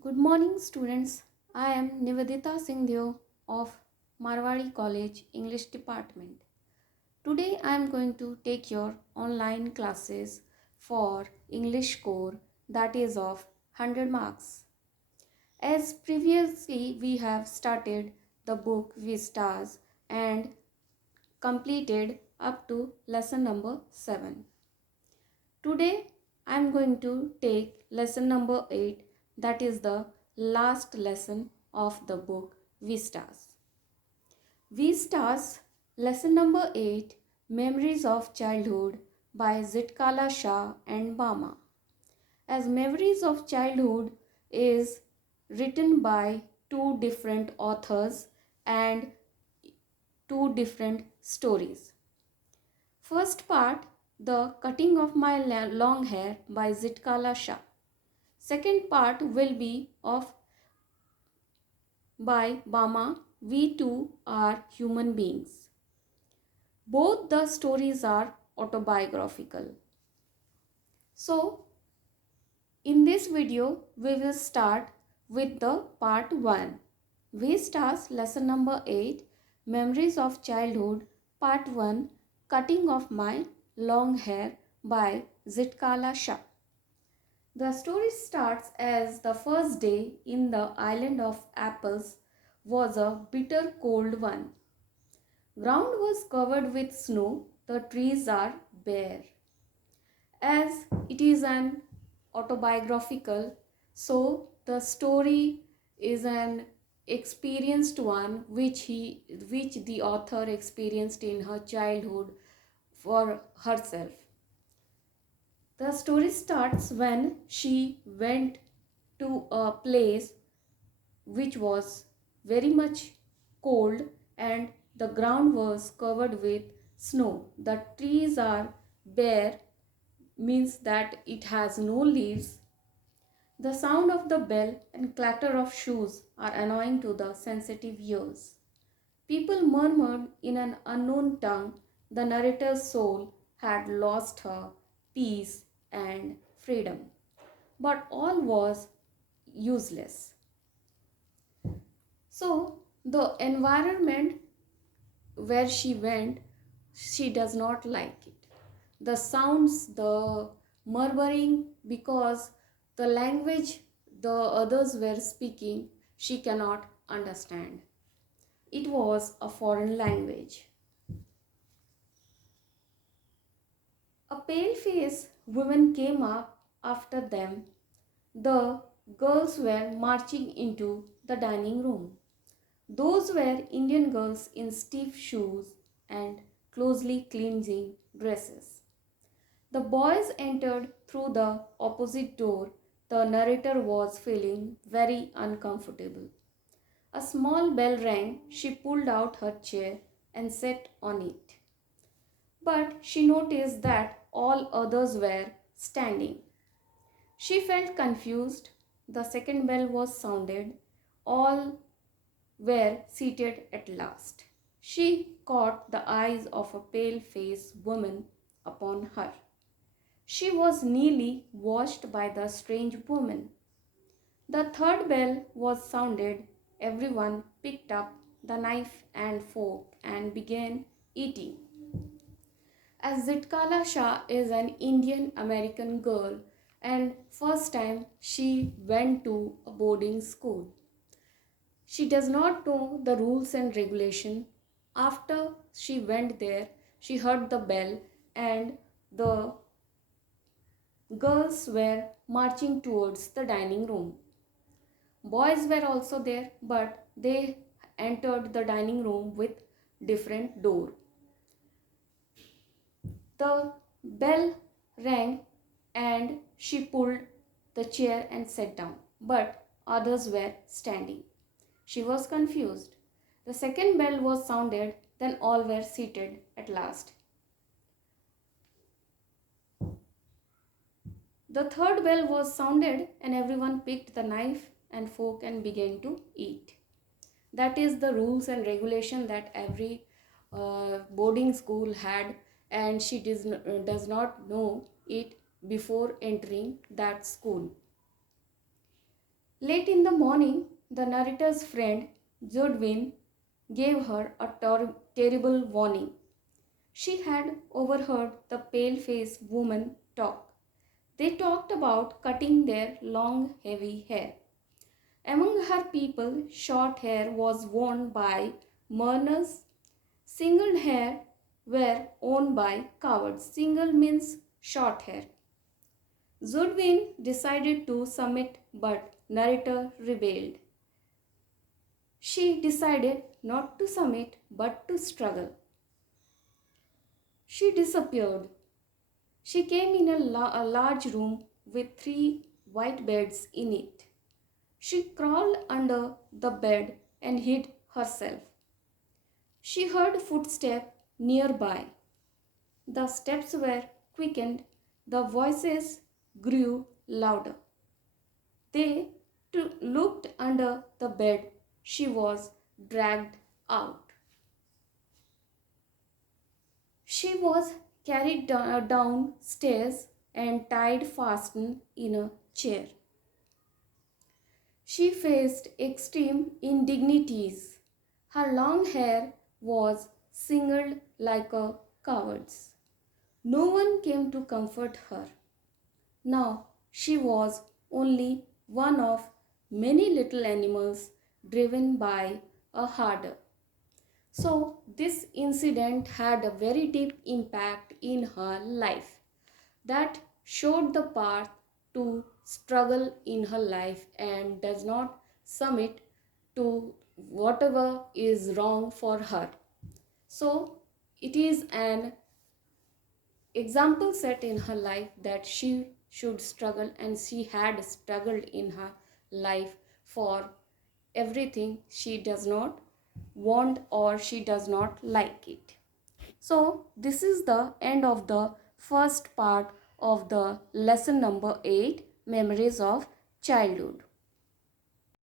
Good morning, students. I am Nivedita Singhdeo of Marwari College English Department. Today I am going to take your online classes for English core, that is of 100 marks. As previously we have started the book Vistas and completed up to lesson number 7. Today I am going to take lesson number 8, that is the last lesson of the book Vistas. Vistas, lesson number 8, Memories of Childhood by Zitkala Shah and Bama. As Memories of Childhood is written by two different authors and two different stories. First part, The Cutting of My Long Hair by Zitkala Shah. Second part will be of by Bama, We Too Are Human Beings. Both the stories are autobiographical. So, in this video, we will start with the part 1. Vistas lesson number 8, Memories of Childhood, part 1, Cutting of My Long Hair by Zitkala Shah. The story starts as the first day in the island of apples was a bitter cold one. Ground was covered with snow, the trees are bare. As it is an autobiographical, so the story is an experienced one which the author experienced in her childhood for herself. The story starts when she went to a place which was very much cold and the ground was covered with snow. The trees are bare, means that it has no leaves. The sound of the bell and clatter of shoes are annoying to the sensitive ears. People murmured in an unknown tongue. The narrator's soul had lost her peace and freedom. But all was useless. So, the environment where she went, she does not like it. The sounds, the murmuring, because the language the others were speaking, she cannot understand. It was a foreign language. A pale faced woman came up after them. The girls were marching into the dining room. Those were Indian girls in stiff shoes and closely clinging dresses. The boys entered through the opposite door. The narrator was feeling very uncomfortable. A small bell rang. She pulled out her chair and sat on it. But she noticed that all others were standing. She felt confused. The second bell was sounded. All were seated at last. She caught the eyes of a pale-faced woman upon her. She was nearly watched by the strange woman. The third bell was sounded. Everyone picked up the knife and fork and began eating. As Zitkala Shah is an Indian American girl and first time she went to a boarding school. She does not know the rules and regulation. After she went there, she heard the bell and the girls were marching towards the dining room. Boys were also there, but they entered the dining room with different door. The bell rang and she pulled the chair and sat down, but others were standing. She was confused. The second bell was sounded, then all were seated at last. The third bell was sounded and everyone picked the knife and fork and began to eat. That is the rules and regulation that every boarding school had, and she does not know it before entering that school. Late in the morning, the narrator's friend Zudwin gave her a terrible warning. She had overheard the pale-faced woman talk. They talked about cutting their long, heavy hair. Among her people, short hair was worn by mourners. Single hair were worn by cowards. Single means short hair. Zudwin decided to submit, but narrator rebelled. She decided not to submit but to struggle. She disappeared. She came in a large room with 3 white beds in it. She crawled under the bed and hid herself. She heard footsteps nearby. The steps were quickened, the voices grew louder. They looked under the bed. She was dragged out. She was carried downstairs and tied fastened in a chair. She faced extreme indignities. Her long hair was singled like a coward's. No one came to comfort her. Now she was only one of many little animals driven by a herder. So, this incident had a very deep impact in her life that showed the path to struggle in her life and does not submit to whatever is wrong for her. So, it is an example set in her life that she should struggle, and she had struggled in her life for everything she does not want or she does not like it. So this is the end of the first part of the lesson number 8, memories of childhood.